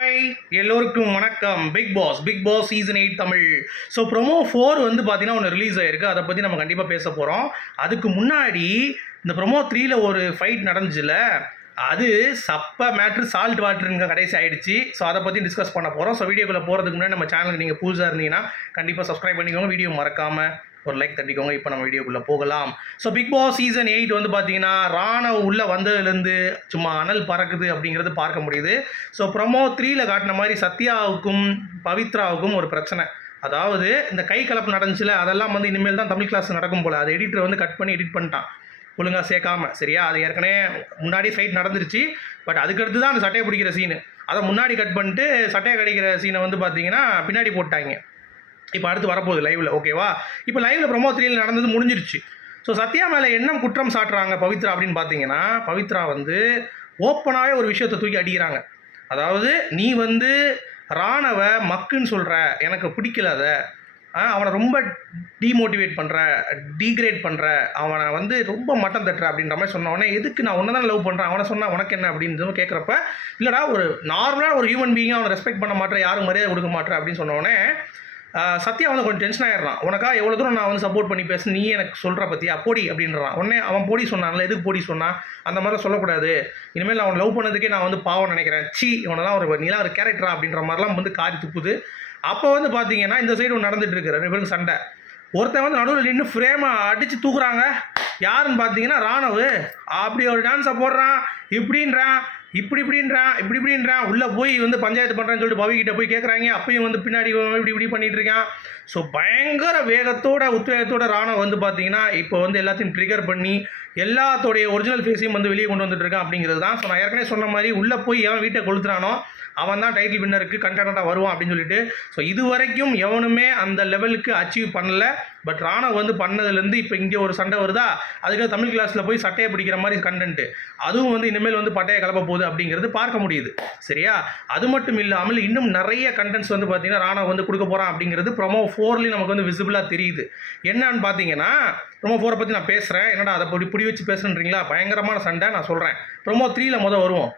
Hi எல்லோருக்கும் வணக்கம். Bigg Boss Bigg Boss season eight Tamil. So promo four வந்து பார்த்தீங்கன்னா ஒன்று ரிலீஸ் ஆயிருக்கு. அதை பற்றி நம்ம கண்டிப்பாக பேச போகிறோம் அதுக்கு முன்னாடி இந்த ப்ரோமோ த்ரீல ஒரு ஃபைட் நடந்துச்சுல. அது சப்ப மேட்ரு சால்ட் வாட்டருங்க கடைசி ஆயிடுச்சு. ஸோ அதை பற்றி டிஸ்கஸ் பண்ண போகிறோம் ஸோ வீடியோக்குள்ளே போகிறதுக்கு முன்னாடி நம்ம சேனலுக்கு நீங்கள் புதுசாக இருந்தீங்கன்னா கண்டிப்பாக சப்ஸ்கிரைப் பண்ணிக்கோங்க. வீடியோ மறக்காமல் ஒரு லைக் தட்டிக்கோங்க. இப்போ நம்ம வீடியோக்குள்ளே போகலாம். So Bigg Boss season eight வந்து பார்த்தீங்கன்னா ராணவ் உள்ளே வந்ததுலேருந்து சும்மா அனல் பறக்குது அப்படிங்கிறது பார்க்க முடியுது. ஸோ ப்ரொமோ த்ரீல காட்டின மாதிரி சத்யாவுக்கும் பவித்ராவுக்கும் ஒரு பிரச்சனை. அதாவது இந்த கை கலப்பு நடந்துச்சுல அதெல்லாம் வந்து இனிமேல் தான் தமிழ் கிளாஸ் நடக்கும் போல். அது எடிட்டர் வந்து கட் பண்ணி எடிட் பண்ணிட்டான். ஒழுங்காக சேர்க்காம. சரியா? அது ஏற்கனவே முன்னாடி ஃபைட் நடந்துருச்சு. பட் அதுக்கடுத்து தான் அந்த சட்டையை பிடிக்கிற சீனு அதை முன்னாடி கட் பண்ணிட்டு சட்டையை கிடைக்கிற சீனை வந்து பார்த்தீங்கன்னா பின்னாடி போட்டாங்க. இப்போ அடுத்து வரப்போகுது லைவில் ஓகேவா இப்போ லைவில் ப்ரொமோ த்ரீல நடந்தது முடிஞ்சிருச்சு. ஸோ சத்யா மேலே என்ன குற்றம் சாட்டுறாங்க பவித்ரா அப்படின்னு பார்த்தீங்கன்னா பவித்ரா வந்து ஓப்பனாகவே ஒரு விஷயத்தை தூக்கி அடிக்கிறாங்க. அதாவது நீ வந்து ராணவ மக்குன்னு சொல்கிற எனக்கு பிடிக்கல அதை. அவனை ரொம்ப டீமோட்டிவேட் பண்ணுற டீக்ரேட் பண்ணுற அவனை வந்து ரொம்ப மட்டம் தட்டுற அப்படின்ற மாதிரி சொன்னவொடனே எதுக்கு நான் ஒன்று தான் லவ் பண்ணுறேன் அவனை சொன்னால் உனக்கு என்ன அப்படின்னு கேட்குறப்ப இல்லைடா ஒரு நார்மலாக ஒரு ஹியூமன் பீயிங்காக அவனை ரெஸ்பெக்ட் பண்ண மாட்டேன் யாரும் மரியாதை கொடுக்க மாட்டேன் அப்படின்னு சொன்னோடனே சத்யா வந்து கொஞ்சம் டென்ஷன் ஆயிடுறான். உனக்கா எவ்வளோ தூரம் நான் வந்து சப்போர்ட் பண்ணி பேச நீ எனக்கு சொல்கிற பற்றியா போடி அப்படின்றான். உடனே அவன் போடி சொன்னான்ல எதுக்கு போடி சொன்னான்? அந்த மாதிரிலாம் சொல்லக்கூடாது. இனிமேல் அவன் லவ் பண்ணதுக்கே நான் வந்து பாவம் நினைக்கிறேன். சி இவனெல்லாம் ஒரு நீலாம் ஒரு கேரக்டரா அப்படின்ற மாதிரிலாம் வந்து காரி துப்புது. அப்போ வந்து பார்த்தீங்கன்னா இந்த சைடு ஒன்று நடந்துட்டு இருக்கு. ரெண்டு பேருக்கு சண்டை. ஒருத்தன் வந்து நடுவில் நின்று ஃப்ரேமாக அடித்து தூக்குறாங்க. யாருன்னு பார்த்தீங்கன்னா ராணவ். அப்படி ஒரு டான்ஸை போடுறான். இப்படின்றான். இப்படி இப்படின்றான் இப்படி இப்படின்றான் உள்ளே போய் வந்து பஞ்சாயத்து பண்ணுறான்னு சொல்லிட்டு பவிக்கிட்ட போய் கேட்குறாங்க அப்பயும் வந்து பின்னாடி இப்படி இப்படி பண்ணிகிட்டு இருக்கான். ஸோ பயங்கர வேகத்தோட உத்வேகத்தோட ராணுவம் வந்து பார்த்தீங்கன்னா இப்போ வந்து எல்லாத்தையும் ட்ரிகர் பண்ணி எல்லாத்தோடைய ஒரிஜினல் ஃபேஸையும் வந்து வெளியே கொண்டு வந்துட்டு இருக்கான் அப்படிங்கிறது தான். ஸோ நான் ஏற்கனவே சொன்ன மாதிரி உள்ளே போய் எவன் வீட்டை கொளுத்துறானோ அவன் தான் டைட்டில் வின்னருக்கு கண்டென்ட்டாக வருவான் அப்படின்னு சொல்லிட்டு ஸோ இது வரைக்கும் எவனுமே அந்த லெவலுக்கு அச்சீவ் பண்ணல. பட் ராணவ் வந்து பண்ணதுலேருந்து இப்போ இங்கே ஒரு சண்டை வருதா? அதுக்காக தமிழ் கிளாஸில் போய் சட்டையை பிடிக்கிற மாதிரி கண்டென்ட்டு அதுவும் வந்து இனிமேல் வந்து பட்டையை கலப்ப போகுது அப்படிங்கிறது பார்க்க முடியுது. சரியா? அது மட்டும் இல்லாமல் இன்னும் நிறைய கண்டென்ட்ஸ் வந்து பார்த்தீங்கன்னா ராணவ் வந்து கொடுக்க போகிறான் அப்படிங்கிறது ப்ரொமோ ஃபோர்லேயும் நமக்கு வந்து விசிபிளாக தெரியுது. என்னன்னு பார்த்தீங்கன்னா ப்ரொமோ ஃபோரை பற்றி நான் பேசுகிறேன் என்னடா அதை இப்படி பிடி வச்சு பேசுன்றீங்களா பயங்கரமான சண்டை நான் சொல்கிறேன் ப்ரொமோ த்ரீயில் மொதல் வருவோம்.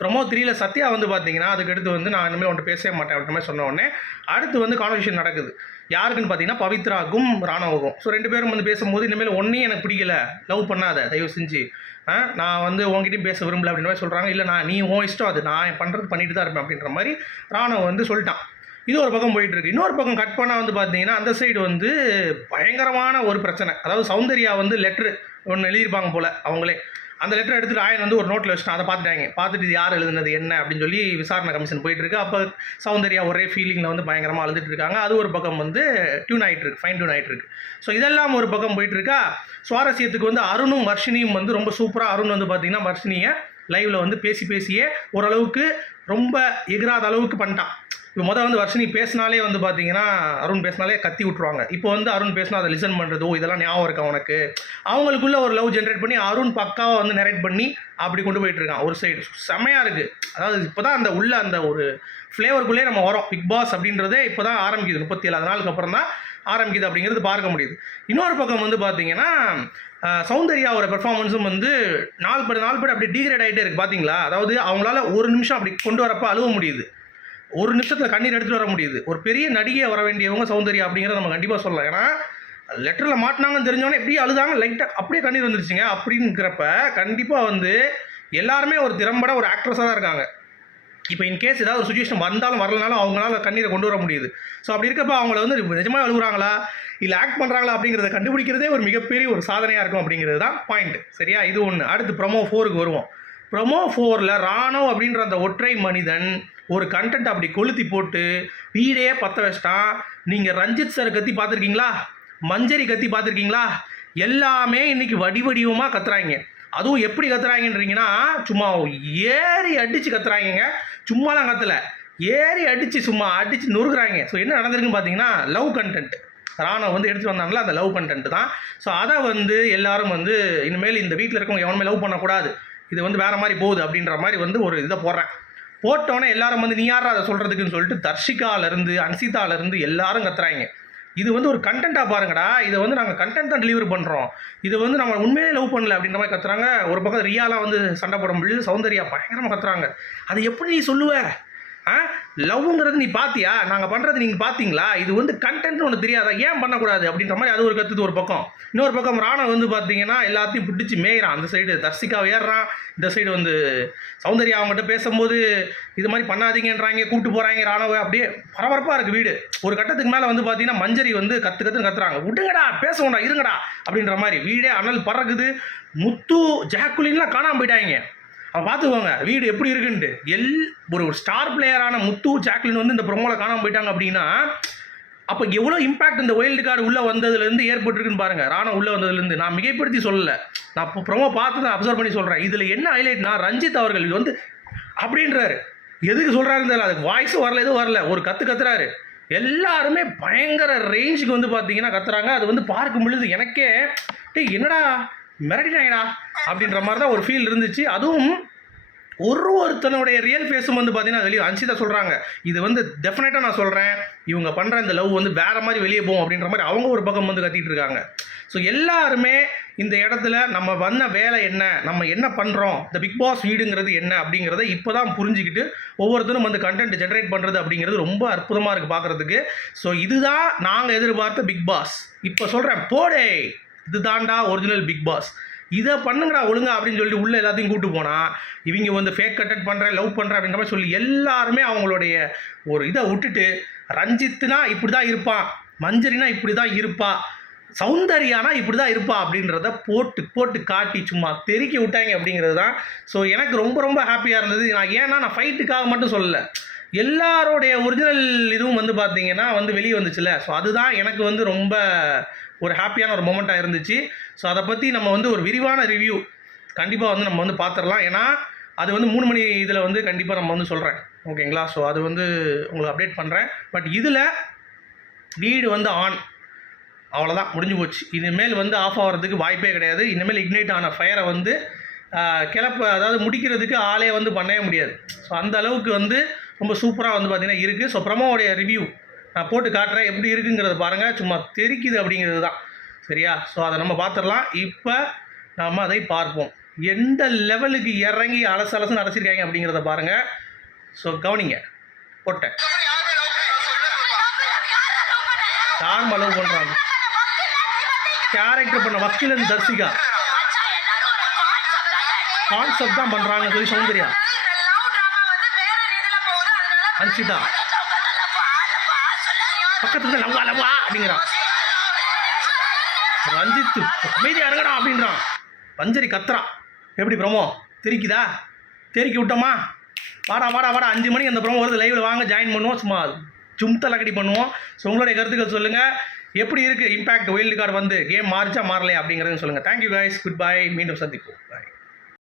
ப்ரொமோ த்ரீல சத்யா வந்து பார்த்தீங்கன்னா அதுக்கு அடுத்து வந்து நான் இனிமேல் ஒன்று பேசவே மாட்டேன் அப்படின்ற மாதிரி சொன்ன உடனே அடுத்து வந்து கான்வர்சேஷன் நடக்குது. யாருக்குன்னு பார்த்தீங்கன்னா பவித்ராக்கும் ராணவகும் ஸோ ரெண்டு பேரும் வந்து பேசும்போது இனிமேல் ஒன்றையும் எனக்கு பிடிக்கல. லவ் பண்ணாத தயவு செஞ்சு. நான் வந்து உங்ககிட்டயும் பேச விரும்பல அப்படின்ற மாதிரி சொல்கிறாங்க இல்லை நான் நீ உன் இஷ்டம் அது. நான் பண்ணுறது பண்ணிட்டு தான் இருப்பேன் அப்படின்ற மாதிரி ராணவ் வந்து சொல்லிட்டான். இது ஒரு பக்கம் போயிட்டு இருக்கு இன்னொரு பக்கம் கட் பண்ணால் வந்து பார்த்தீங்கன்னா அந்த சைடு வந்து பயங்கரமான ஒரு பிரச்சனை. அதாவது சௌந்தர்யா வந்து லெட்ரு ஒன்று எழுதியிருப்பாங்க போல் அவங்களே. அந்த லெட்டர் எடுத்துட்டு ஆயன் வந்து ஒரு நோட்டில் வச்சுட்டான். அதை பார்த்துட்டாங்க. பார்த்துட்டு இது யார் எழுதுனது என்ன அப்படின்னு சொல்லி விசாரணை கமிஷன் போயிட்டு இருக்கு. அப்போ சௌந்தர்யா ஒரே ஃபீலிங்கில் வந்து பயங்கரமாக அழுதுட்டு இருக்காங்க. அது ஒரு பக்கம் வந்து டியூன் ஆகிட்டு இருக்கு. ஃபைன் டியூன் ஆகிட்டு இருக்கு. ஸோ இதெல்லாம் ஒரு பக்கம் போயிட்டு இருக்கா? சுவாரஸ்யத்துக்கு வந்து அருணும் வர்ஷினியும் வந்து ரொம்ப சூப்பராக அருண் வந்து பார்த்தீங்கன்னா வர்ஷினியை லைவ்ல வந்து பேசி பேசியே ஓரளவுக்கு ரொம்ப எகிராத அளவுக்கு பண்ணிட்டான். இப்போ மொதல் வந்து வர்ஷினி பேசினாலே வந்து பார்த்தீங்கன்னா அருண் பேசினாலே கத்தி விட்ருவாங்க இப்போ வந்து அருண் பேசினா அதை லிசன் பண்ணுறது ஓ இதெல்லாம் ஞாபகம் இருக்கா உனக்கு? அவங்களுக்குள்ள ஒரு லவ் ஜென்ரேட் பண்ணி அருண் பக்காவாக வந்து நரேட் பண்ணி அப்படி கொண்டு போயிட்டு இருக்கான் ஒரு சைடு செமையாக இருக்குது அதாவது இப்போ தான் அந்த உள்ள அந்த ஒரு ஃப்ளேவருக்குள்ளே நம்ம வரோம் பிக் பாஸ் அப்படின்றதே இப்போ தான் ஆரம்பிக்குது. முப்பத்தி ஏழாவது நாளுக்கு அப்புறம் தான் ஆரம்பிக்குது அப்படிங்கிறது பார்க்க முடியுது. இன்னொரு பக்கம் வந்து பார்த்தீங்கன்னா சௌந்தர்யாவோட பெர்ஃபார்மன்ஸும் வந்து நாள் படி நாள் படி அப்படி டீக்ரேட் ஆகிட்டே இருக்குது பார்த்தீங்களா அதாவது அவங்களால ஒரு நிமிஷம் அப்படி கொண்டு வரப்போ அழுவ முடியுது. ஒரு நிமிஷத்தில் கண்ணீர் எடுத்துகிட்டு வர முடியுது. ஒரு பெரிய நடிகை வர வேண்டியவங்க சௌந்தர்யா அப்படிங்கிறத நம்ம கண்டிப்பாக சொல்லலாம். ஏன்னா லெட்டரில் மாட்டினாங்கன்னு தெரிஞ்சோன்னே எப்படி அழுதாங்க லைட்டாக அப்படியே கண்ணீர் வந்துருச்சுங்க. அப்படிங்கிறப்ப கண்டிப்பாக வந்து எல்லாருமே ஒரு திறம்பட ஒரு ஆக்ட்ரஸாக தான் இருக்காங்க. இப்போ இன்கேஸ் ஏதாவது ஒரு சுச்சுவேஷன் வந்தாலும் வரலனாலும் அவங்களால கண்ணீரை கொண்டு வர முடியுது. ஸோ அப்படி இருக்கப்போ அவங்கள வந்து நிஜமாக அழுகுறாங்களா? இல்லை ஆக்ட் பண்ணுறாங்களா அப்படிங்கிறத கண்டுபிடிக்கிறதே ஒரு மிகப்பெரிய ஒரு சாதனையாக இருக்கும் அப்படிங்கிறது தான் பாயிண்ட் சரியா? இது ஒன்று அடுத்து ப்ரொமோ ஃபோருக்கு வருவோம். ப்ரொமோ ஃபோரில் ராணோ அப்படின்ற அந்த ஒற்றை மனிதன் ஒரு கண்டென்ட் அப்படி கொளுத்தி போட்டு வீடே பற்ற வச்சிட்டான் நீங்கள் ரஞ்சித் சார் கத்தி பார்த்துருக்கீங்களா? மஞ்சரி கத்தி பார்த்துருக்கீங்களா? எல்லாமே இன்றைக்கி வடிவடிவமாக கத்துறாங்க. அதுவும் எப்படி கத்துறாங்கன்றீங்கன்னா சும்மா ஏறி அடித்து கத்துறாங்கங்க. சும்மாலாம் கத்தலை. ஏறி அடித்து சும்மா அடித்து நொறுக்குறாங்க. ஸோ என்ன நடந்திருக்குன்னு பார்த்தீங்கன்னா லவ் கண்டென்ட் ராணவ் வந்து எடுத்துகிட்டு வந்தாங்களா அந்த லவ் கண்டென்ட் தான். ஸோ அதை வந்து எல்லாரும் வந்து இனிமேல் இந்த வீட்டில் இருக்கவங்க எவனுமே லவ் பண்ணக்கூடாது. இது வந்து வேறு மாதிரி போகுது அப்படின்ற மாதிரி வந்து ஒரு இதை போடுறேன். போட்டோன்னே எல்லாரும் வந்து நீ யாரா அதை சொல்கிறதுக்குன்னு சொல்லிட்டு தர்ஷிகாலேருந்து அன்சிதாலேருந்து எல்லாரும் கத்துறாங்க. இது வந்து ஒரு கண்டென்ட்டாக பாருங்கடா. இதை வந்து நாங்கள் கண்டென்ட் தான் டெலிவரி பண்ணுறோம் இது வந்து நம்ம உண்மையிலே லவ் பண்ணல அப்படின்ற மாதிரி கத்துறாங்க. ஒரு பக்கம் ரியாலாக வந்து சண்டை போட முடியுது சௌந்தர்யா பயங்கரமாக கத்துறாங்க. அது எப்படி நீ சொல்லுவ? லவ்ங்கிறது நீ பாத்தியா? நாங்கள் பண்ணுறது நீங்கள் பார்த்தீங்களா இது வந்து கண்டென்ட்னு ஒன்று தெரியாதா? ஏன் பண்ணக்கூடாது? அப்படின்ற மாதிரி அது ஒரு கற்றுது ஒரு பக்கம். இன்னொரு பக்கம் ராணா வந்து பார்த்தீங்கன்னா எல்லாத்தையும் பிடிச்சி மேயிறான். அந்த சைடு தர்சிகாவை ஏறுறான். இந்த சைடு வந்து சௌந்தர்யா அவங்ககிட்ட பேசும்போது இது மாதிரி பண்ணாதீங்கன்றாங்க கூப்பிட்டு போகிறாங்க ராணவை. அப்படியே பரபரப்பாக இருக்குது வீடு. ஒரு கட்டத்துக்கு மேலே வந்து பார்த்தீங்கன்னா மஞ்சரி வந்து கற்று கற்றுன்னு கத்துறாங்க. விடுங்கடா பேசணும்டா இருங்கடா அப்படின்ற மாதிரி. வீடே அனல் பறக்குது. முத்து ஜாக்குலின்லாம் காணாமல் போயிட்டாங்க. அவன் பார்த்துக்கோங்க வீடு எப்படி இருக்குன்ட்டு. எல் ஒரு ஒரு ஸ்டார் பிளேயரான முத்து ஜாக்லின் வந்து இந்த ப்ரொமோவில் காணாமல் போயிட்டாங்க அப்படின்னா அப்போ எவ்வளோ இம்பாக்ட் இந்த ஒயில்டு கார்டு உள்ளே வந்ததுலேருந்து ஏற்பட்டுருக்குன்னு பாருங்கள் ராணா உள்ளே வந்ததுலேருந்து. நான் மிகைப்படுத்தி சொல்லலை. நான் இப்போ ப்ரொமோ பார்த்து தான் அப்சர்வ் பண்ணி சொல்கிறேன் இதில் என்ன ஹைலைட்னா ரஞ்சித் அவர்கள் இது வந்து அப்படின்றாரு. எதுக்கு சொல்கிறாருன்னு தெரியல. அதுக்கு வாய்ஸும் வரல எதுவும் வரல. ஒரு கற்று கத்துறாரு. எல்லாருமே பயங்கர ரேஞ்சுக்கு வந்து பார்த்தீங்கன்னா கத்துறாங்க. அது வந்து பார்க்கும் பொழுது எனக்கே டேய் என்னடா மிரட்டிட்டாங்கடா அப்படின்ற மாதிரி தான் ஒரு ஃபீல் இருந்துச்சு. அதுவும் ஒரு ஒருத்தனுடைய ரியல் ஃபேஸும் வந்து பார்த்தீங்கன்னா வெளியே அன்சிதா சொல்கிறாங்க இது வந்து டெஃபினட்டாக நான் சொல்கிறேன் இவங்க பண்ணுற இந்த லவ் வந்து வேறு மாதிரி வெளியே போகும் அப்படின்ற மாதிரி அவங்க ஒரு பக்கம் வந்து கத்திட்டு இருக்காங்க. ஸோ எல்லாருமே இந்த இடத்துல நம்ம வந்த வேலை என்ன? நம்ம என்ன பண்ணுறோம் இந்த பிக் பாஸ் வீடுங்கிறது என்ன அப்படிங்கிறத இப்போ தான் புரிஞ்சுக்கிட்டு ஒவ்வொருத்தரும் வந்து கண்டென்ட் ஜென்ரேட் பண்ணுறது அப்படிங்கிறது ரொம்ப அற்புதமாக இருக்குது பார்க்குறதுக்கு ஸோ இதுதான் நாங்கள் எதிர்பார்த்த பிக் பாஸ் இப்போ சொல்கிறேன் போடே! இதுதான்டா ஒரிஜினல் பிக் பாஸ் இதை பண்ணுங்கடா ஒழுங்கா அப்படின்னு சொல்லி உள்ள எல்லாத்தையும் கூப்பிட்டு போனால் இவங்க வந்து ஃபேக் கண்டென்ட் பண்ணுறேன் லவ் பண்ணுறேன் அப்படின்ற மாதிரி சொல்லி எல்லாருமே அவங்களுடைய ஒரு இதை விட்டுட்டு ரஞ்சித்னா இப்படி தான் இருப்பான் மஞ்சரினா இப்படி தான் இருப்பா சௌந்தர்யானா இப்படி தான் இருப்பா அப்படின்றத போட்டு போட்டு காட்டி சும்மா தெருக்கி விட்டாங்க அப்படிங்கிறது தான். ஸோ எனக்கு ரொம்ப ரொம்ப ஹாப்பியாக இருந்தது. நான் ஏன்னா நான் ஃபைட்டுக்காக மட்டும் சொல்லலை. எல்லாரோடைய ஒரிஜினல் இதுவும் வந்து பார்த்தீங்கன்னா வந்து வெளியே வந்துச்சுல்ல ஸோ அதுதான் எனக்கு வந்து ரொம்ப ஒரு ஹாப்பியான ஒரு மூமெண்ட்டாக இருந்துச்சு. ஸோ அதை பற்றி நம்ம வந்து ஒரு விரிவான ரிவ்யூ கண்டிப்பாக வந்து நம்ம வந்து பார்த்துடலாம் ஏன்னா அது வந்து மூணு மணி இதில் வந்து கண்டிப்பாக நம்ம வந்து சொல்கிறேன் ஓகேங்களா ஸோ அது வந்து உங்களுக்கு அப்டேட் பண்ணுறேன் பட் இதில் வீடு வந்து ஆன் அவ்வளோதான் முடிஞ்சு போச்சு. இனிமேல் வந்து ஆஃப் ஆகிறதுக்கு வாய்ப்பே கிடையாது. இனிமேல் இக்னைட் ஆன ஃபயரை வந்து கிளப்ப அதாவது முடிக்கிறதுக்கு ஆளே வந்து பண்ணவே முடியாது. ஸோ அந்த அளவுக்கு வந்து ரொம்ப சூப்பராக வந்து பார்த்திங்கன்னா இருக்குது ஸோ ப்ரமோவுடைய ரிவ்யூ நான் போட்டு காட்டுறேன் எப்படி இருக்குங்கிறத பாருங்கள் சும்மா தெரிக்குது அப்படிங்கிறது தான். சரியா? ஸோ அதை நம்ம பார்த்துடலாம். இப்போ நாம் அதை பார்ப்போம். எந்த லெவலுக்கு இறங்கி அலசு அலசுன்னு அடைச்சிருக்காங்க அப்படிங்கிறத பாருங்கள் ஸோ கவனிங்க. போட்டேன் யார் மலவு பண்ணுறாங்க கேரக்டர் பண்ண வக்கீலன் தர்சிகா. கான்செப்ட் தான் பண்ணுறாங்கன்னு சொல்லி சௌந்தர்யா. அன்சிதா பக்கத்துல லவ்வா லவ்வா அப்படிங்கிறான். ரஞ்சித்து அமைதியா இறங்கடா அப்படின்றான். ரஞ்சரி கத்துறான் எப்படி பிரமோ தெரிக்குதா? தெரிக்கி விட்டோமா? வாடா வாடா வாடா. அஞ்சு மணிக்கு அந்த ப்ரோமோ வருது. லைவில் வாங்க ஜாயின் பண்ணுவோம். சும்மா ஜும்த லக்கடி பண்ணுவோம். ஸோ உங்களுடைய கருத்துக்கள் சொல்லுங்கள் எப்படி இருக்குது இம்பாக்ட் ஒயில்டு கார்டு வந்து கேம் மாறிச்சா மாறலையா அப்படிங்கிறதையும் சொல்லுங்கள் தேங்க்யூ கைஸ் குட் பை மீண்டும் சந்திப்போம்.